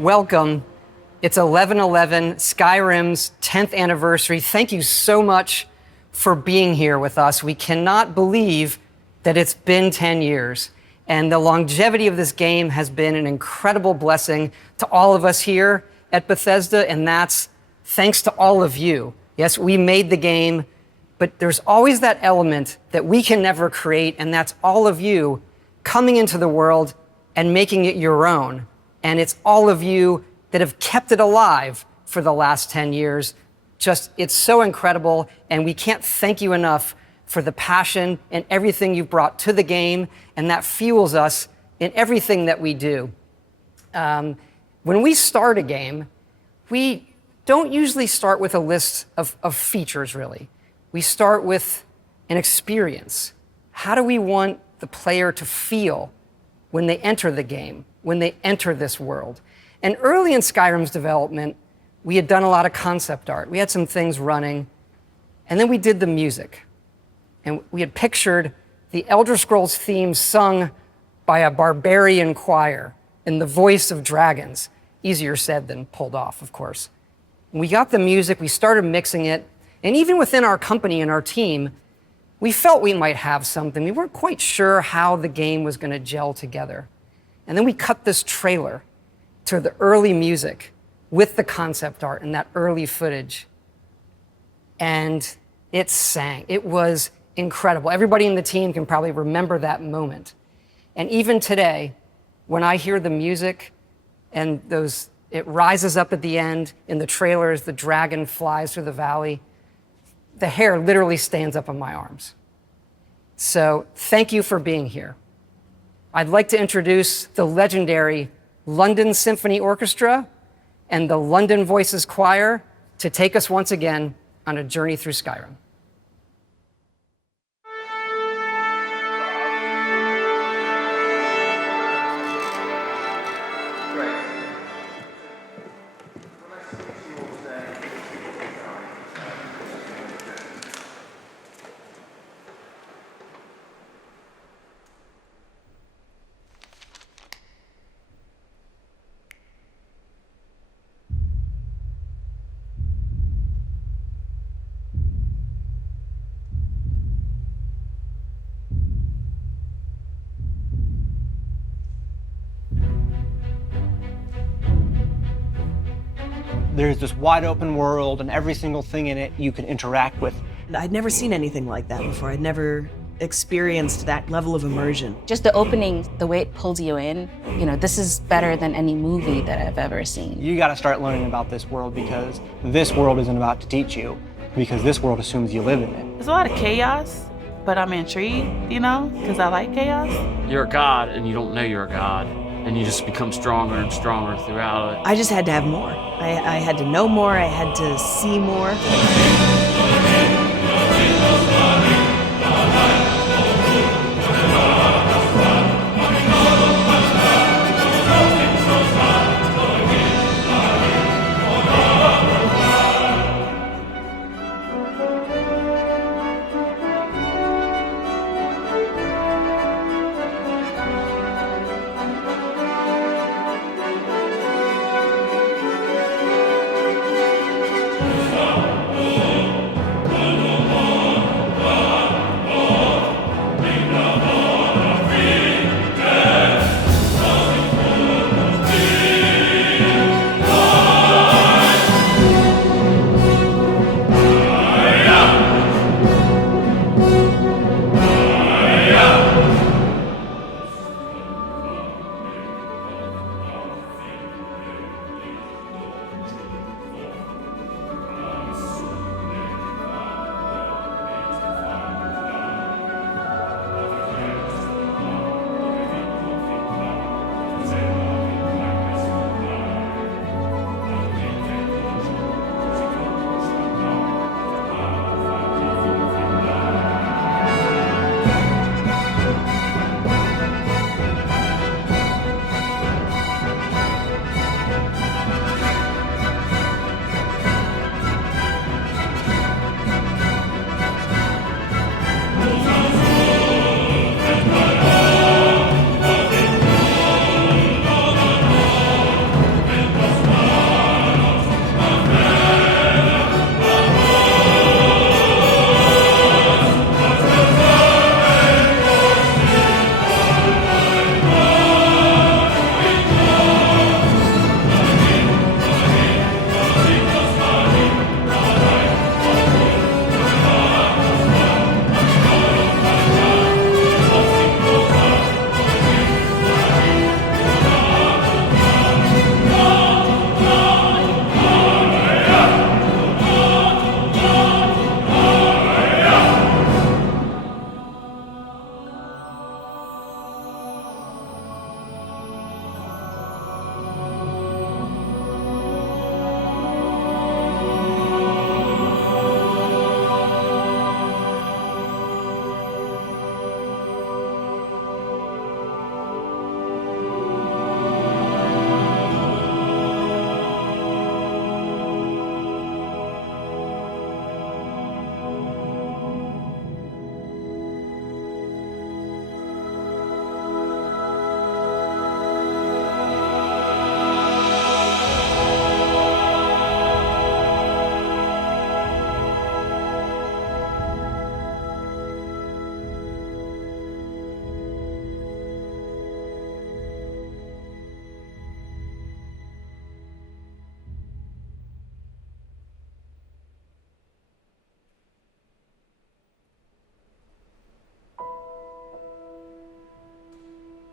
welcome. It's 11/11, Skyrim's 10th anniversary. Thank you so much for being here with us. We cannot believe that it's been 10 years. And the longevity of this game has been an incredible blessing to all of us here at Bethesda, and that's thanks to all of you. Yes, we made the game, but there's always that element that we can never create, and that's all of you coming into the world and making it your own. And it's all of you that have kept it alive for the last 10 years. Just, it's so incredible, and we can't thank you enough for the passion and everything you've brought to the game, and that fuels us in everything that we do. When we start a game, we don't usually start with a list of features, really. We start with an experience. How do we want the player to feel when they enter the game, when they enter this world? And early in Skyrim's development, we had done a lot of concept art. We had some things running, and then we did the music. And we had pictured the Elder Scrolls theme sung by a barbarian choir in the voice of dragons. Easier said than pulled off, of course. When we got the music, we started mixing it, and even within our company and our team, we felt we might have something. We weren't quite sure how the game was going to gel together. And then we cut this trailer to the early music with the concept art and that early footage. And it sang. It was incredible. Everybody in the team can probably remember that moment. And even today, when I hear the music and it rises up at the end in the trailer as the dragon flies through the valley, the hair literally stands up on my arms. So thank you for being here. I'd like to introduce the legendary London Symphony Orchestra and the London Voices Choir to take us once again on a journey through Skyrim. There's this wide open world, and every single thing in it you can interact with. I'd never seen anything like that before. I'd never experienced that level of immersion. Just the opening, the way it pulls you in, this is better than any movie that I've ever seen. You gotta start learning about this world, because this world isn't about to teach you, because this world assumes you live in it. There's a lot of chaos, but I'm intrigued, because I like chaos. You're a god, and you don't know you're a god. And you just become stronger and stronger throughout it. I just had to have more. I had to know more, I had to see more.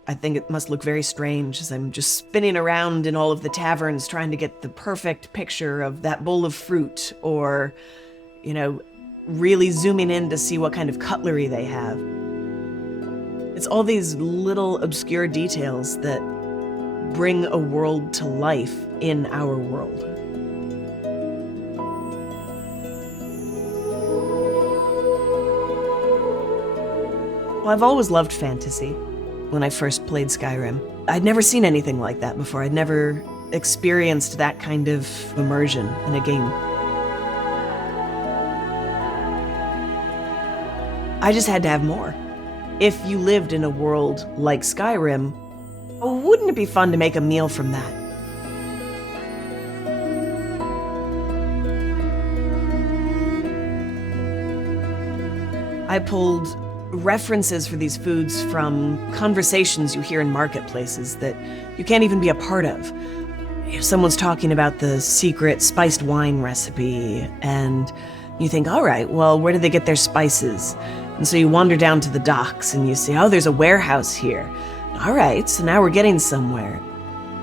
I think it must look very strange as I'm just spinning around in all of the taverns trying to get the perfect picture of that bowl of fruit, or, really zooming in to see what kind of cutlery they have. It's all these little obscure details that bring a world to life in our world. Well, I've always loved fantasy. When I first played Skyrim, I'd never seen anything like that before. I'd never experienced that kind of immersion in a game. I just had to have more. If you lived in a world like Skyrim, wouldn't it be fun to make a meal from that? I pulled references for these foods from conversations you hear in marketplaces that you can't even be a part of. If someone's talking about the secret spiced wine recipe, and you think, all right, well, where do they get their spices? And so you wander down to the docks and you see, oh, there's a warehouse here. All right, so now we're getting somewhere.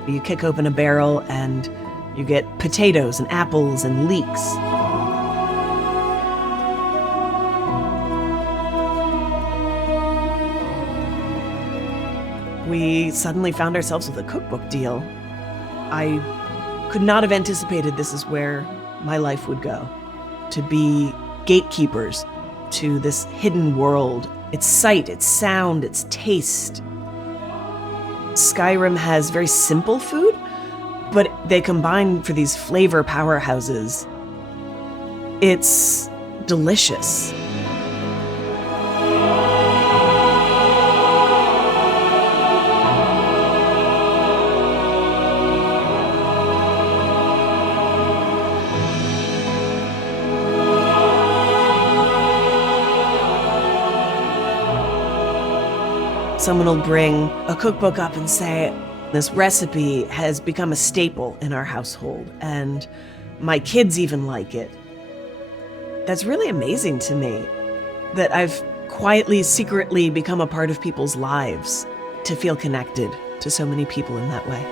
You kick open a barrel and you get potatoes and apples and leeks. We suddenly found ourselves with a cookbook deal. I could not have anticipated this is where my life would go. To be gatekeepers to this hidden world. Its sight, its sound, its taste. Skyrim has very simple food, but they combine for these flavor powerhouses. It's delicious. Someone will bring a cookbook up and say, this recipe has become a staple in our household, and my kids even like it. That's really amazing to me, that I've quietly, secretly become a part of people's lives, to feel connected to so many people in that way.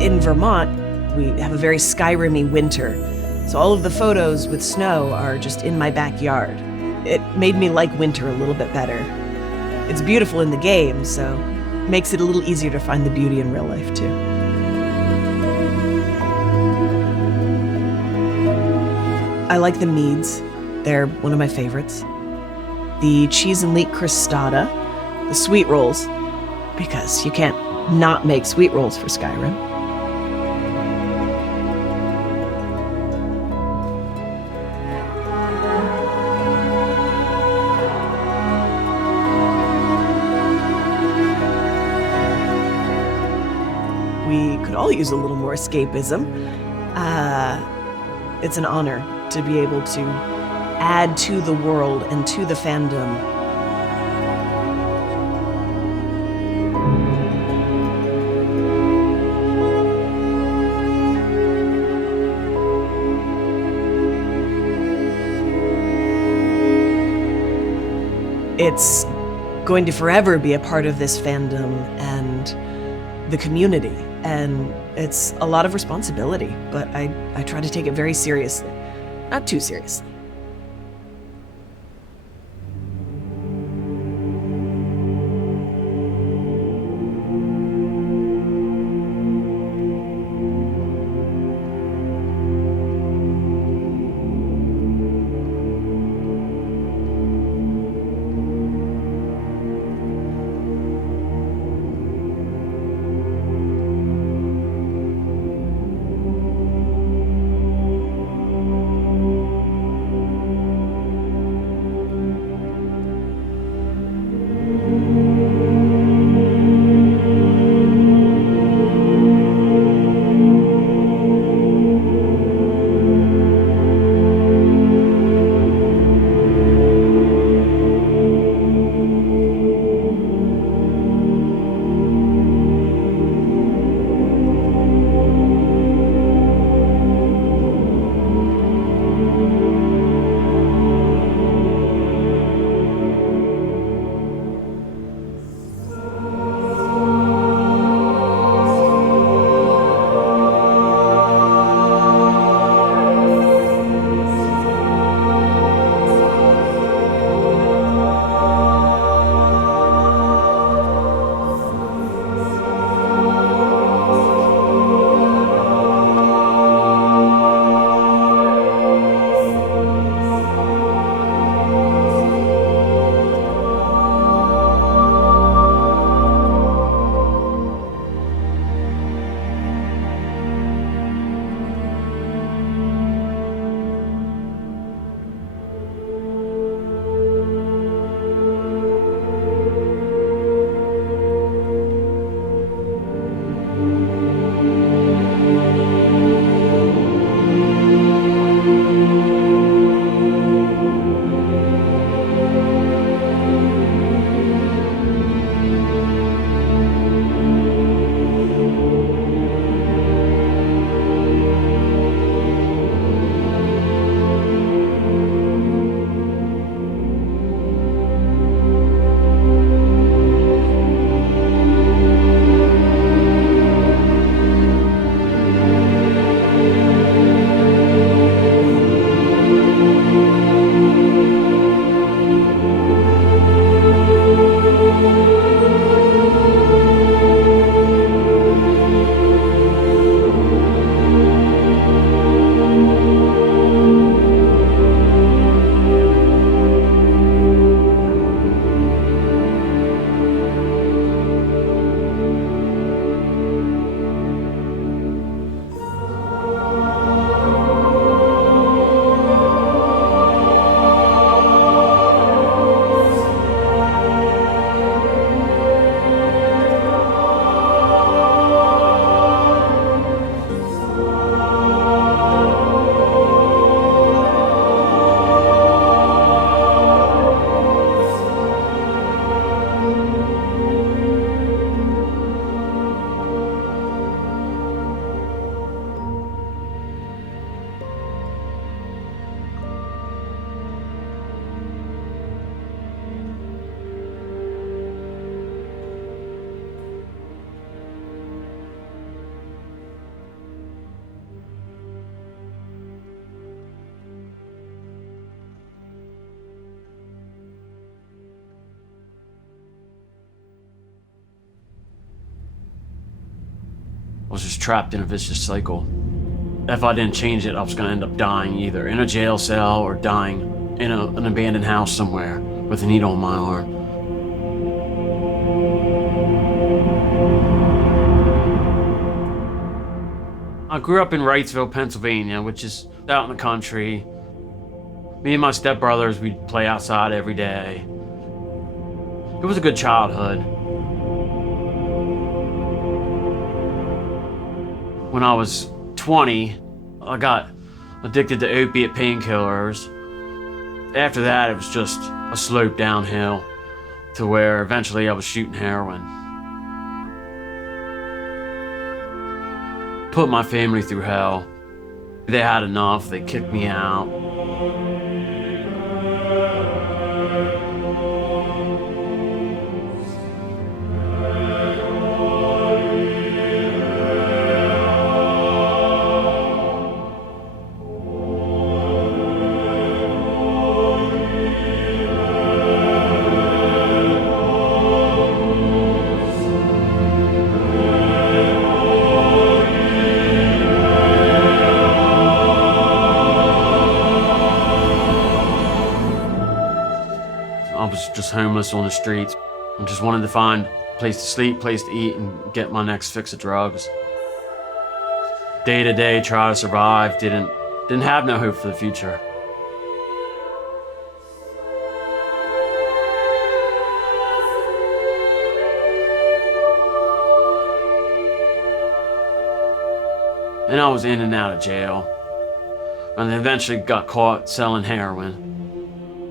In Vermont, we have a very Skyrim-y winter, so all of the photos with snow are just in my backyard. It made me like winter a little bit better. It's beautiful in the game, so it makes it a little easier to find the beauty in real life, too. I like the meads. They're one of my favorites. The cheese and leek crostata, the sweet rolls, because you can't not make sweet rolls for Skyrim. We could all use a little more escapism. It's an honor to be able to add to the world and to the fandom. It's going to forever be a part of this fandom and the community, and it's a lot of responsibility, but I try to take it very seriously. Not too seriously. was just trapped in a vicious cycle. If I didn't change it, I was gonna end up dying either in a jail cell or dying in an abandoned house somewhere with a needle in my arm. I grew up in Wrightsville, Pennsylvania, which is out in the country. Me and my stepbrothers, we'd play outside every day. It was a good childhood. When I was 20, I got addicted to opiate painkillers. After that, it was just a slope downhill to where eventually I was shooting heroin. Put my family through hell. They had enough, they kicked me out. Just homeless on the streets. I just wanted to find a place to sleep, place to eat, and get my next fix of drugs. Day to day, try to survive, didn't have no hope for the future. And I was in and out of jail. And eventually got caught selling heroin.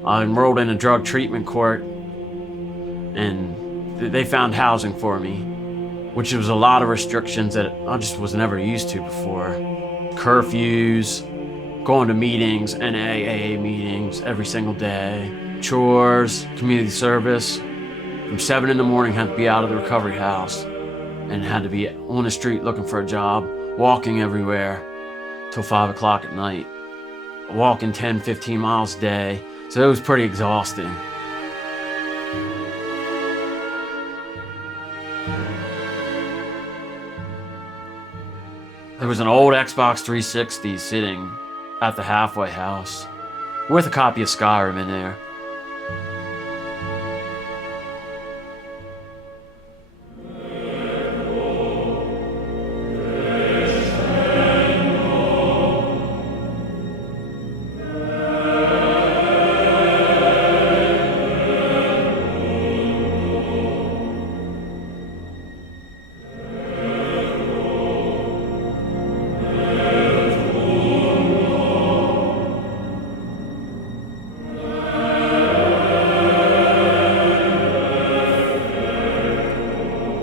I enrolled in a drug treatment court, and they found housing for me, which was a lot of restrictions that I just was never used to before. Curfews, going to meetings, NAAA meetings every single day, chores, community service. From 7 in the morning, had to be out of the recovery house and had to be on the street looking for a job, walking everywhere till 5 o'clock at night, walking 10, 15 miles a day. So it was pretty exhausting. There was an old Xbox 360 sitting at the halfway house with a copy of Skyrim in there.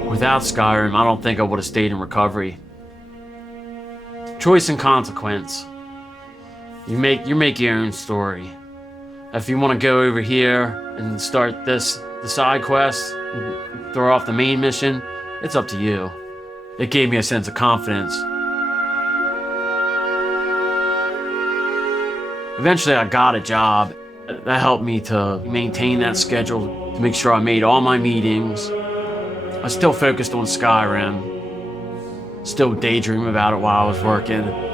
Without Skyrim, I don't think I would have stayed in recovery. Choice and consequence. You make your own story. If you want to go over here and start the side quest, and throw off the main mission, it's up to you. It gave me a sense of confidence. Eventually I got a job. That helped me to maintain that schedule, to make sure I made all my meetings. I still focused on Skyrim, still daydream about it while I was working.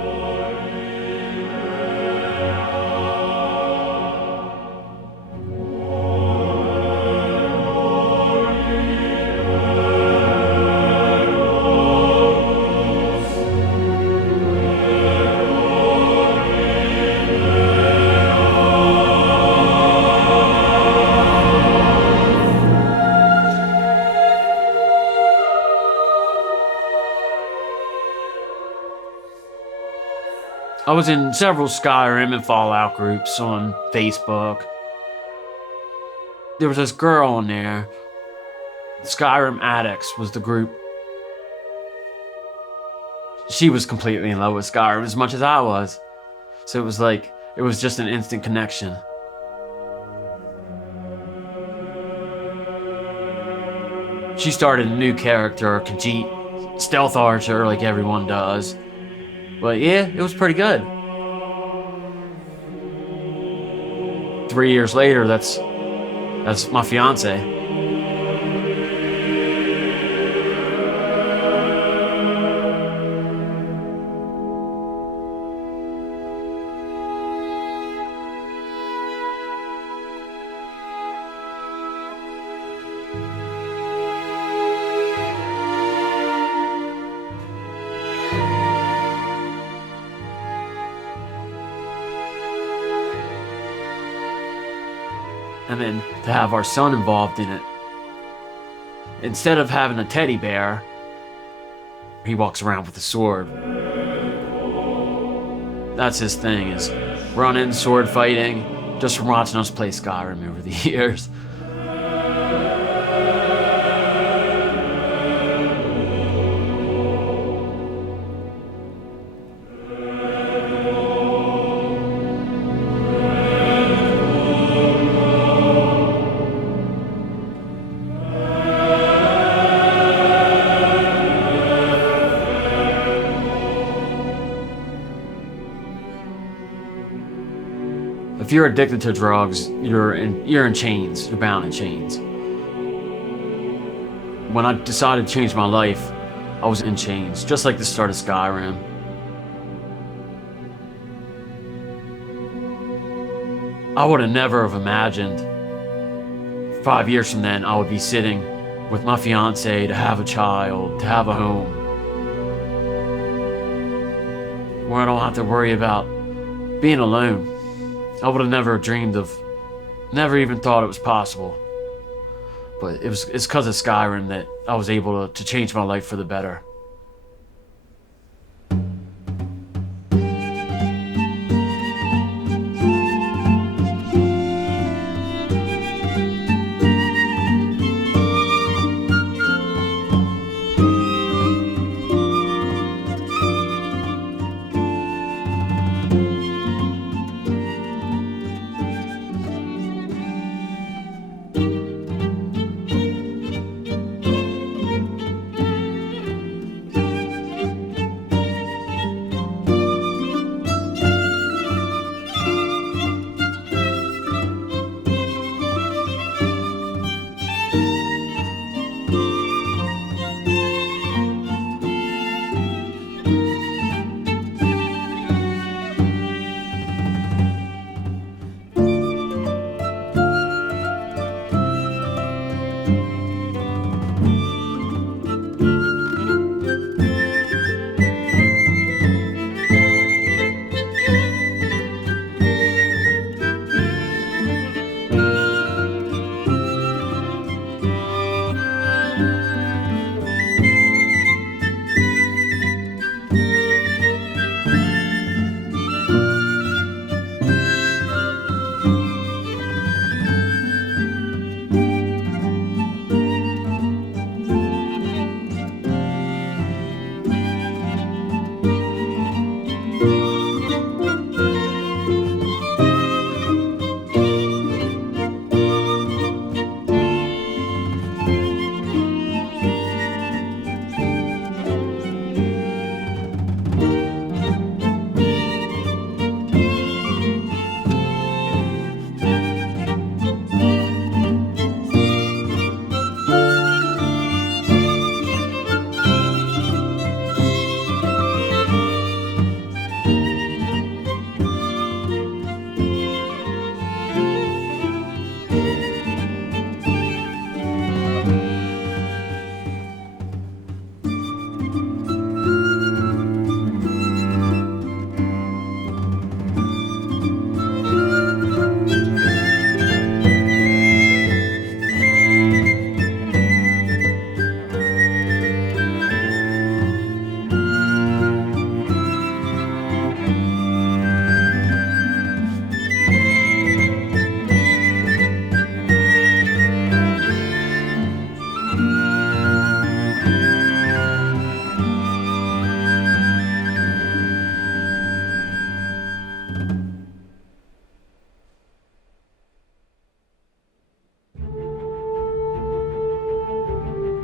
I was in several Skyrim and Fallout groups on Facebook. There was this girl in there. Skyrim Addicts was the group. She was completely in love with Skyrim as much as I was. So it was just an instant connection. She started a new character, Khajiit, stealth archer like everyone does. But yeah, it was pretty good. 3 years later, that's my fiance. And then to have our son involved in it. Instead of having a teddy bear, he walks around with a sword. That's his thing, is running, sword fighting, just from watching us play Skyrim over the years. If you're addicted to drugs, you're in chains. You're bound in chains. When I decided to change my life, I was in chains, just like the start of Skyrim. I would have never have imagined 5 years from then I would be sitting with my fiance, to have a child, to have a home, where I don't have to worry about being alone. I would have never dreamed of, never even thought it was possible. But it's because of Skyrim that I was able to change my life for the better.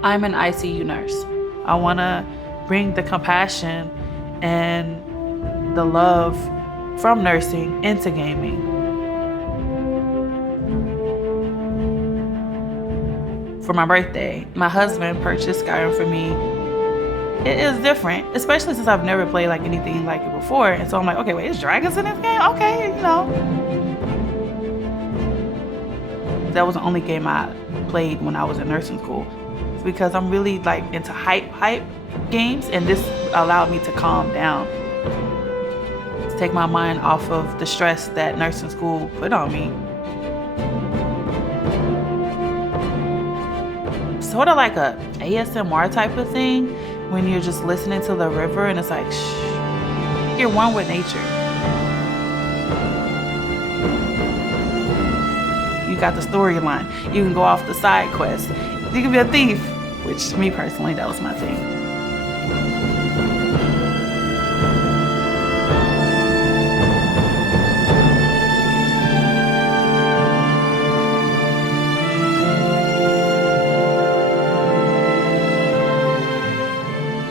I'm an ICU nurse. I want to bring the compassion and the love from nursing into gaming. For my birthday, my husband purchased Skyrim for me. It is different, especially since I've never played like anything like it before. And so I'm like, okay, wait, there's dragons in this game? Okay, you know. That was the only game I played when I was in nursing school. It's because I'm really like into hype games, and this allowed me to calm down. To take my mind off of the stress that nursing school put on me. Sort of like a ASMR type of thing when you're just listening to the river and it's like, shh, you're one with nature. You got the storyline. You can go off the side quest. You can be a thief, which me personally, that was my thing.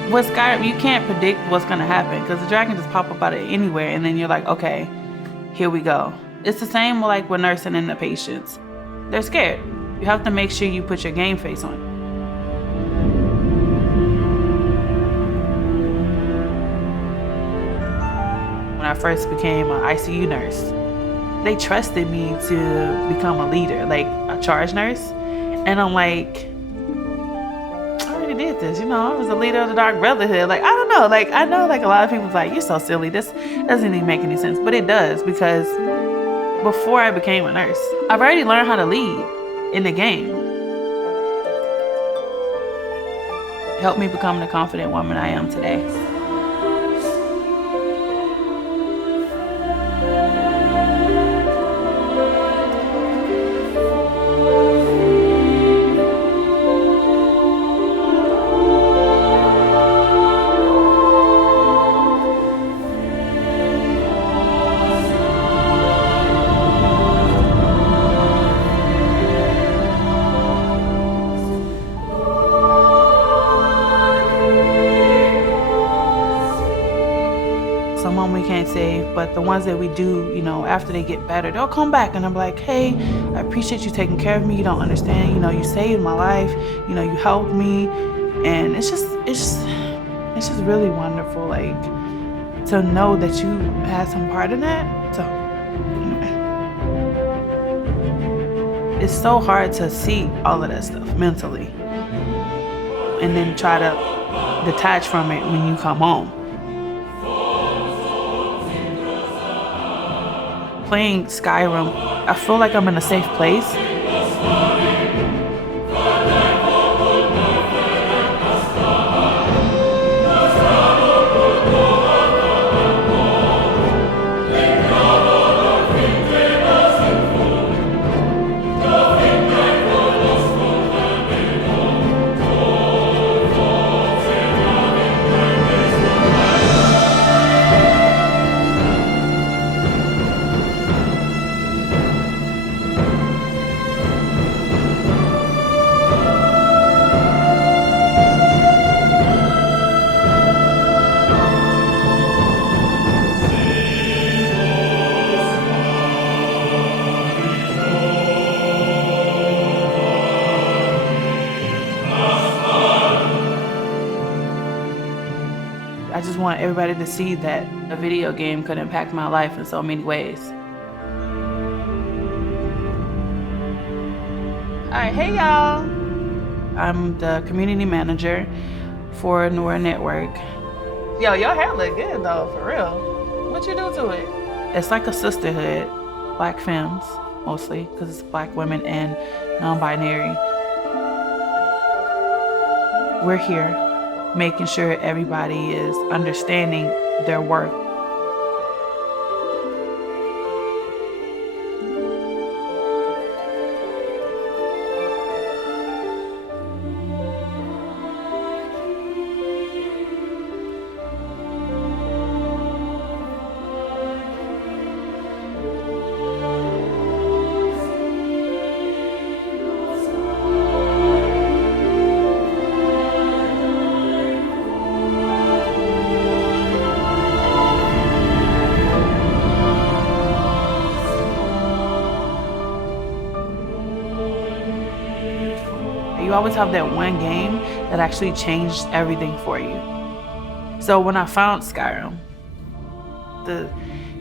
With Skyrim, you can't predict what's gonna happen because the dragon just pop up out of anywhere and then you're like, okay, here we go. It's the same like with nursing and the patients. They're scared. You have to make sure you put your game face on. When I first became an ICU nurse, they trusted me to become a leader, like a charge nurse. And I'm like, did this, I was the leader of the Dark Brotherhood. Like, I don't know, like, I know like a lot of people's like, you're so silly, this doesn't even make any sense, but it does, because before I became a nurse, I've already learned how to lead in the game. It helped me become the confident woman I am today. But the ones that we do, after they get better, they'll come back and I'm like, hey, I appreciate you taking care of me. You don't understand, you saved my life, you helped me. And it's just really wonderful, like, to know that you had some part in that. So it's so hard to see all of that stuff mentally and then try to detach from it when you come home. Playing Skyrim, I feel like I'm in a safe place. I just want everybody to see that a video game could impact my life in so many ways. All right, hey y'all. I'm the community manager for Nora Network. Yo, your hair look good though, for real. What you do to it? It's like a sisterhood, Black femmes mostly, because it's Black women and non-binary. We're here making sure everybody is understanding their worth. You always have that one game that actually changed everything for you. So when I found Skyrim, the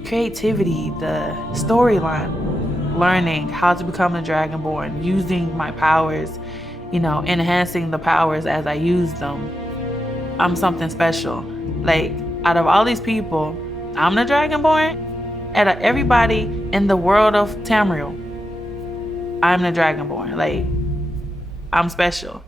creativity, the storyline, learning how to become the Dragonborn, using my powers, enhancing the powers as I use them, I'm something special. Like, out of all these people, I'm the Dragonborn. Out of everybody in the world of Tamriel, I'm the Dragonborn. Like, I'm special.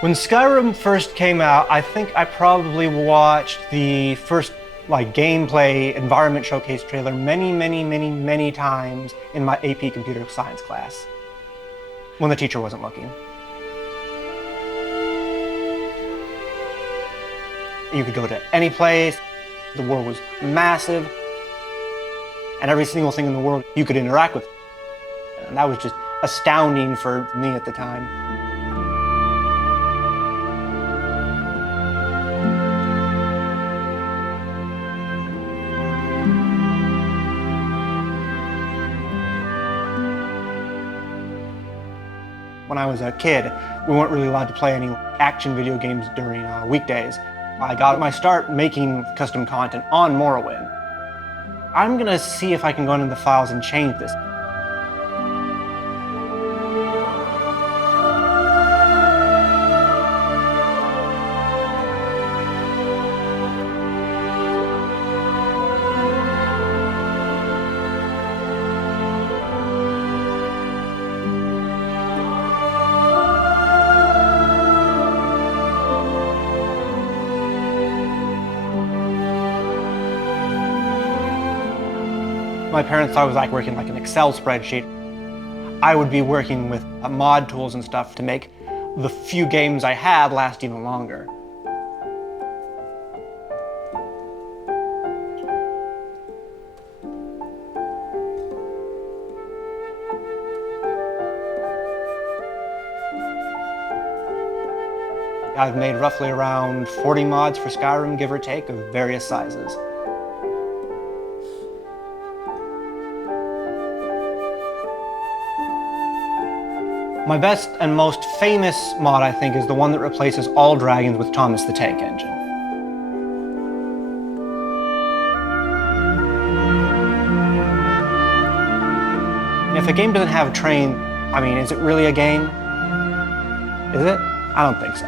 When Skyrim first came out, I think I probably watched the first gameplay environment showcase trailer many times in my AP computer science class when the teacher wasn't looking. You could go to any place, the world was massive, and every single thing in the world you could interact with. And that was just astounding for me at the time. When I was a kid, we weren't really allowed to play any action video games during weekdays. I got my start making custom content on Morrowind. I'm gonna see if I can go into the files and change this. My parents thought it was like working like an Excel spreadsheet. I would be working with mod tools and stuff to make the few games I had last even longer. I've made roughly around 40 mods for Skyrim, give or take, of various sizes. My best and most famous mod, I think, is the one that replaces all dragons with Thomas the Tank Engine. If a game doesn't have a train, I mean, is it really a game? Is it? I don't think so.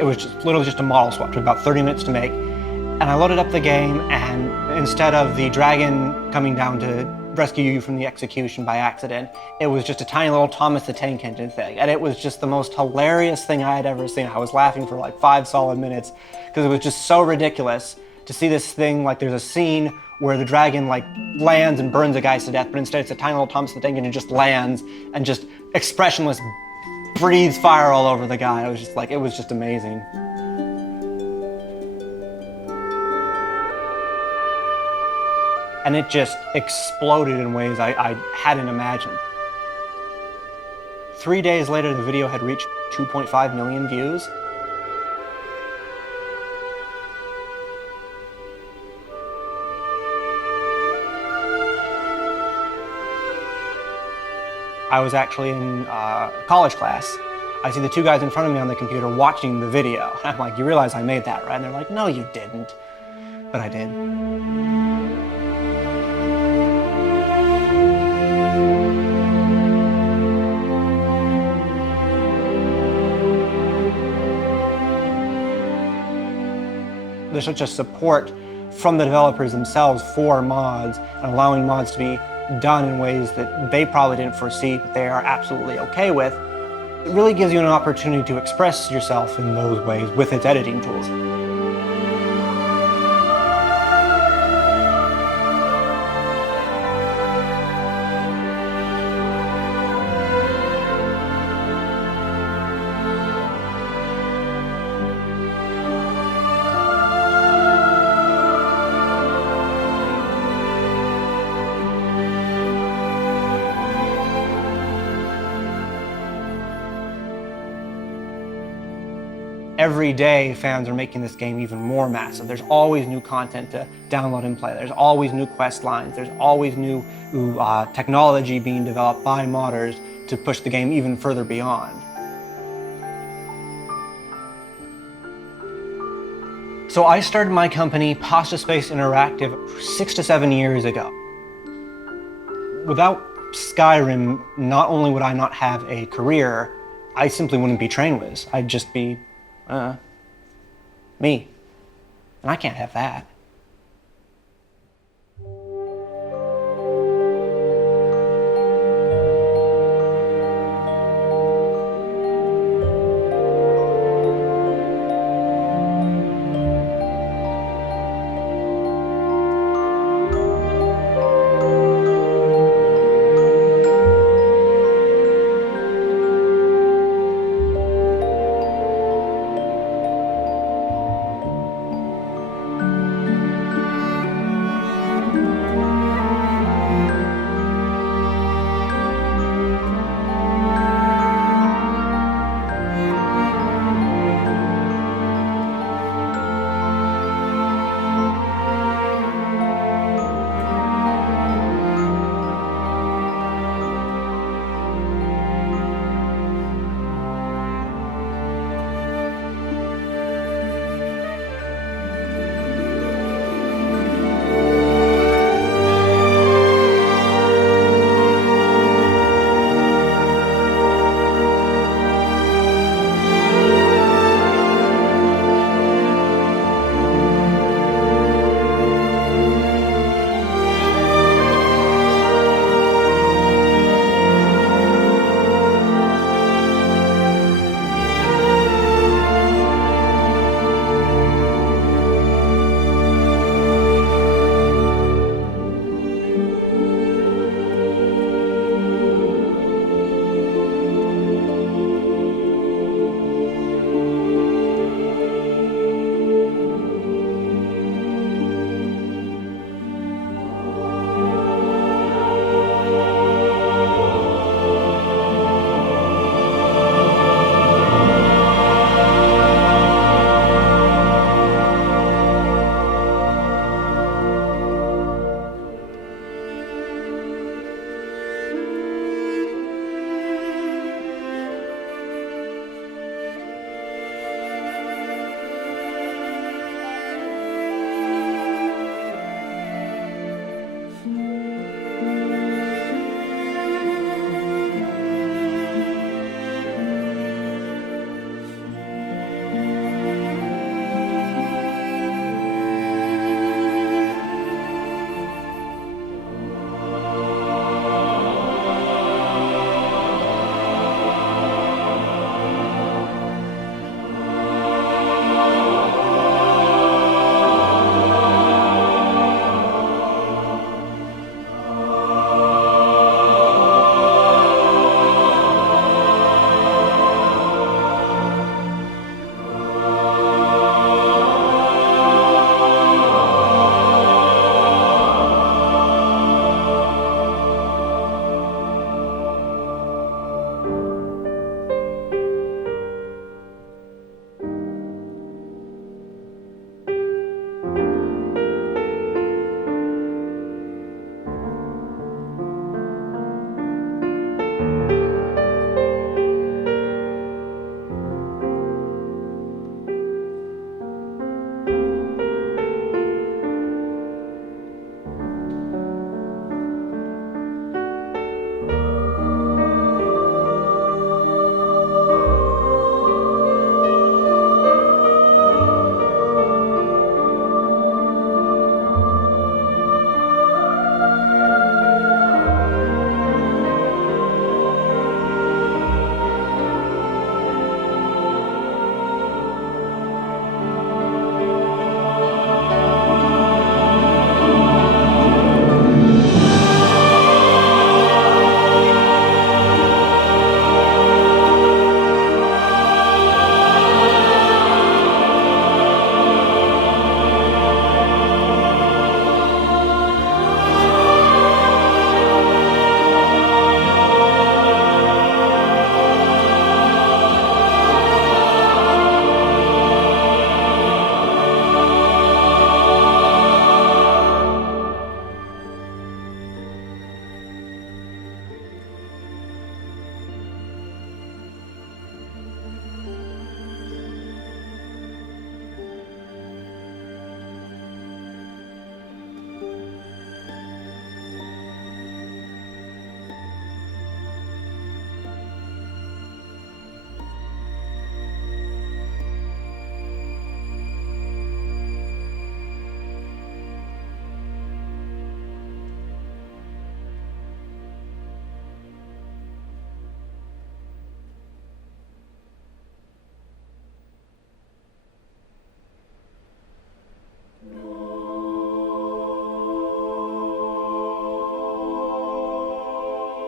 It was literally just a model swap. It took about 30 minutes to make. And I loaded up the game, and instead of the dragon coming down to rescue you from the execution by accident, it was just a tiny little Thomas the Tank Engine thing. And it was just the most hilarious thing I had ever seen. I was laughing for like 5 solid minutes because it was just so ridiculous to see this thing. Like, there's a scene where the dragon like lands and burns a guy to death, but instead it's a tiny little Thomas the Tank Engine just lands and just expressionless breathes fire all over the guy. It was just amazing. And it just exploded in ways I hadn't imagined. 3 days later, the video had reached 2.5 million views. I was actually in college class. I see the 2 guys in front of me on the computer watching the video. I'm like, you realize I made that, right? And they're like, no, you didn't. But I did. There's such a support from the developers themselves for mods and allowing mods to be done in ways that they probably didn't foresee, but they are absolutely okay with. It really gives you an opportunity to express yourself in those ways with its editing tools. Every day, fans are making this game even more massive. There's always new content to download and play. There's always new quest lines. There's always new technology being developed by modders to push the game even further beyond. So I started my company, Pasta Space Interactive, 6 to 7 years ago. Without Skyrim, not only would I not have a career, I simply wouldn't be Trainwiz. I'd just be me. And I can't have that.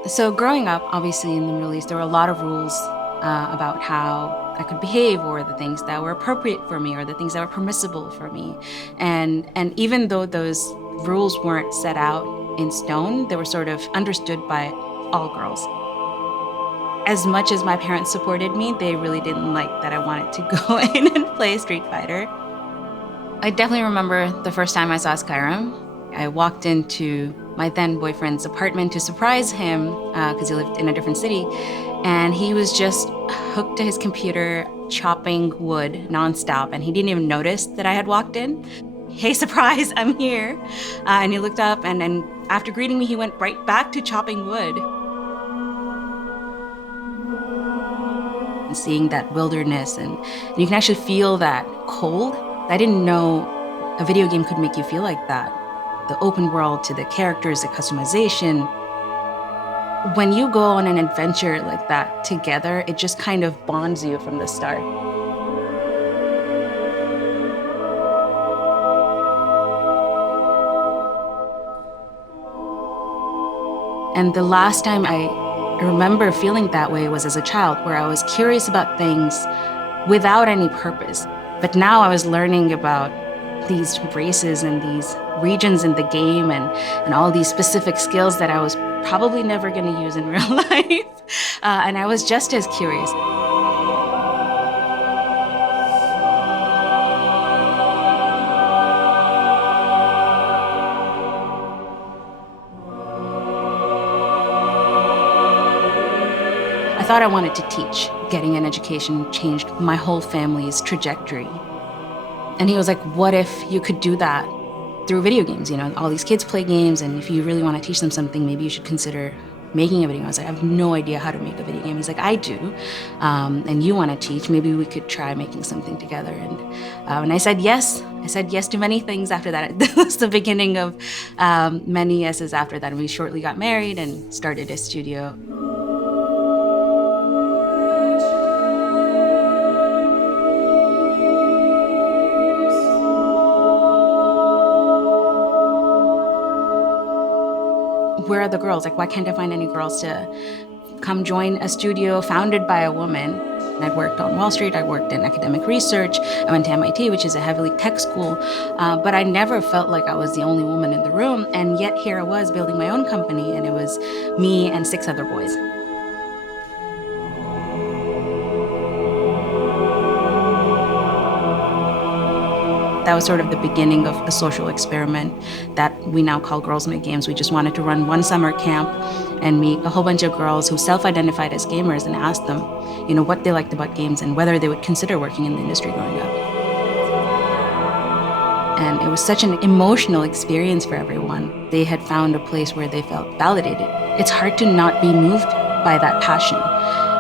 So growing up, obviously in the Middle East, there were a lot of rules about how I could behave, or the things that were appropriate for me, or the things that were permissible for me. And even though those rules weren't set out in stone, they were sort of understood by all girls. As much as my parents supported me, they really didn't like that I wanted to go in and play Street Fighter. I definitely remember the first time I saw Skyrim. I walked into my then boyfriend's apartment to surprise him because he lived in a different city. And he was just hooked to his computer, chopping wood nonstop. And he didn't even notice that I had walked in. Hey, surprise, I'm here. And he looked up, and then after greeting me, he went right back to chopping wood. And seeing that wilderness, and you can actually feel that cold. I didn't know a video game could make you feel like that. The open world, to the characters, the customization. When you go on an adventure like that together, it just kind of bonds you from the start. And the last time I remember feeling that way was as a child, where I was curious about things without any purpose. But now I was learning about these races and these regions in the game, and all these specific skills that I was probably never going to use in real life. And I was just as curious. I thought I wanted to teach. Getting an education changed my whole family's trajectory. And he was like, what if you could do that through video games? You know, all these kids play games, and if you really want to teach them something, maybe you should consider making a video game. I was like, I have no idea how to make a video game. He's like, I do. And you want to teach, maybe we could try making something together. And I said yes. I said yes to many things after that. That was the beginning of many yeses after that. And we shortly got married and started a studio. Where are the girls? Like, why can't I find any girls to come join a studio founded by a woman? And I'd worked on Wall Street, I worked in academic research, I went to MIT, which is a heavily tech school, but I never felt like I was the only woman in the room, and yet here I was building my own company, and it was me and 6 other boys. That was sort of the beginning of a social experiment that we now call Girls Make Games. We just wanted to run one summer camp and meet a whole bunch of girls who self-identified as gamers and ask them, you know, what they liked about games and whether they would consider working in the industry growing up. And it was such an emotional experience for everyone. They had found a place where they felt validated. It's hard to not be moved by that passion.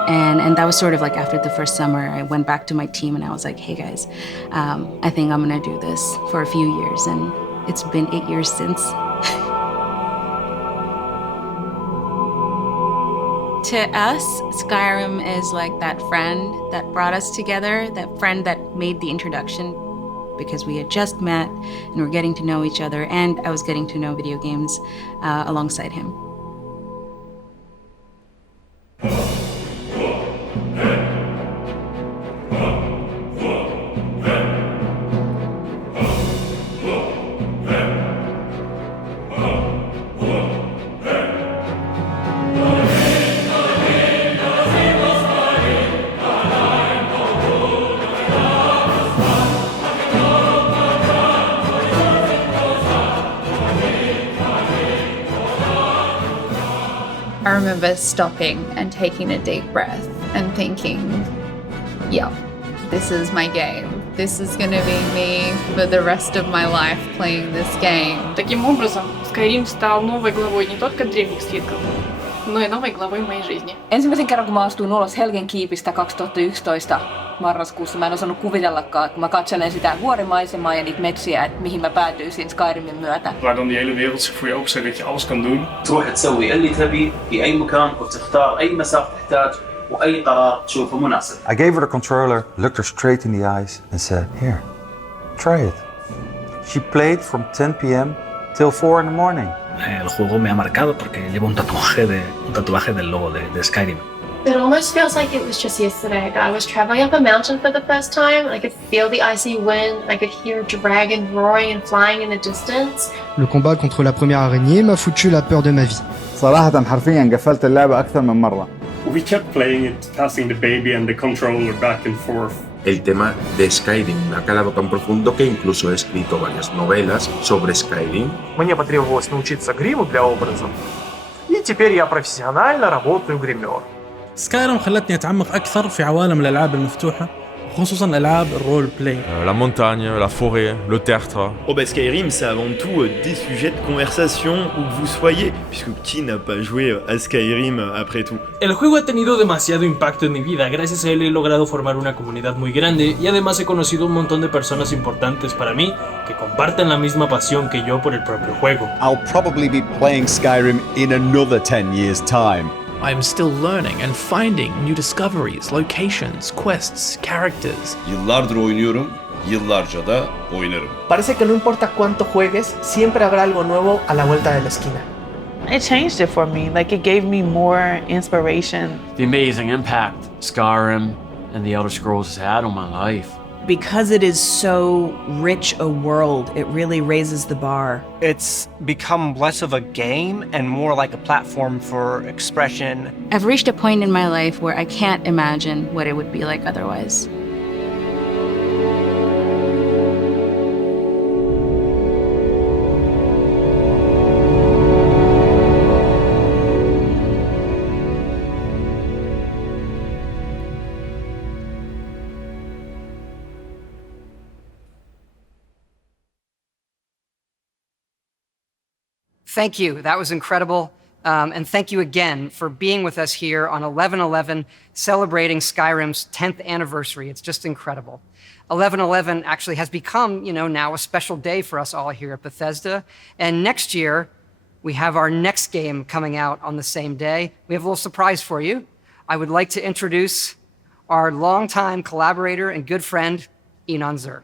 And that was sort of like after the first summer, I went back to my team and I was like, hey guys, I think I'm gonna do this for a few years. And it's been 8 years since. To us, Skyrim is like that friend that brought us together, that friend that made the introduction, because we had just met and we're getting to know each other, and I was getting to know video games alongside him. I remember stopping and taking a deep breath and thinking, yeah, this is my game. This is gonna be me for the rest of my life playing this game. Таким образом, Skyrim стал новой главой не только древних свитков, но и новой главой моей жизни. Ensimmäisen kerran, kun mä astuin ulos Helgen kiipistä 2011 marraskuussa, mä en osannut kuvitellakaan, kun mä katselen sitä vuorimaisemaa ja niitä metsiä, että mihin mä päätyisin Skyrimin myötä. Waar dan die hele wereld zich voor je opzet dat je alles kan doen. تروح تسوي اللي تبي في أي مكان وتختار أي مساحة تحتاج وأي قرار تشوفه مناسب. I gave her the controller, looked her straight in the eyes and said, "Here, try it." She played from 10 p.m. till 4 in the morning. El juego me ha marcado porque llevo un tatuaje del logo de Skyrim. It almost feels like it was just yesterday that I was traveling up a mountain for the first time. I could feel the icy wind. I could hear a dragon roaring and flying in the distance. Le combat contre la première araignée m'a foutu la peur de ma vie. صراحة حرفيا قفلت اللعبة أكثر من مرة. We kept playing it, passing the baby and the controller back and forth. El tema de Skyrim me ha calado tan profundo que incluso he escrito varias novelas sobre Skyrim. Мне потребовалось научиться гриму для образов, и теперь я профессионально работаю гример. سكايرم خلتني أتعمق أكثر في عوالم الألعاب المفتوحة خصوصا ألعاب الرول بلاي. La montagne, la forêt, le tertre. Oh bah Skyrim, c'est avant tout des sujets de conversation où que vous soyez, puisque qui n'a pas joué à Skyrim après tout. El juego ha tenido demasiado impacto en mi vida, gracias a él he logrado formar una comunidad muy grande y además he conocido un montón de personas importantes para mí que comparten la misma pasión que yo por el propio juego. I'll probably be playing Skyrim in another 10 years' time. I am still learning and finding new discoveries, locations, quests, characters. Yıllardır oynuyorum, yıllarca da oynarım. Parece que no importa cuánto juegues, siempre habrá algo nuevo a la vuelta de la esquina. It changed it for me. Like, it gave me more inspiration. The amazing impact Skyrim and the Elder Scrolls has had on my life. Because it is so rich a world, it really raises the bar. It's become less of a game and more like a platform for expression. I've reached a point in my life where I can't imagine what it would be like otherwise. Thank you. That was incredible. And thank you again for being with us here on 11/11, celebrating Skyrim's 10th anniversary. It's just incredible. 11/11 actually has become, now a special day for us all here at Bethesda. And next year, we have our next game coming out on the same day. We have a little surprise for you. I would like to introduce our longtime collaborator and good friend, Enon Zur.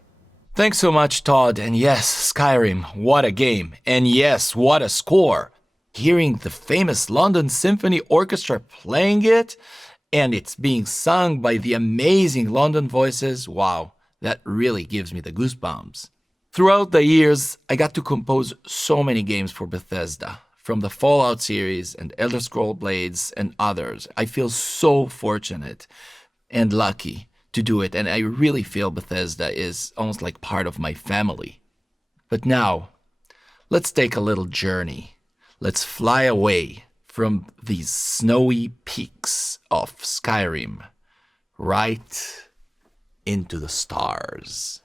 Thanks so much, Todd. And yes, Skyrim, what a game. And yes, what a score. Hearing the famous London Symphony Orchestra playing it, and it's being sung by the amazing London voices, wow, that really gives me the goosebumps. Throughout the years, I got to compose so many games for Bethesda, from the Fallout series and Elder Scrolls Blades and others. I feel so fortunate and lucky to do it, and I really feel Bethesda is almost like part of my family. But now, let's take a little journey. Let's fly away from these snowy peaks of Skyrim right into the stars.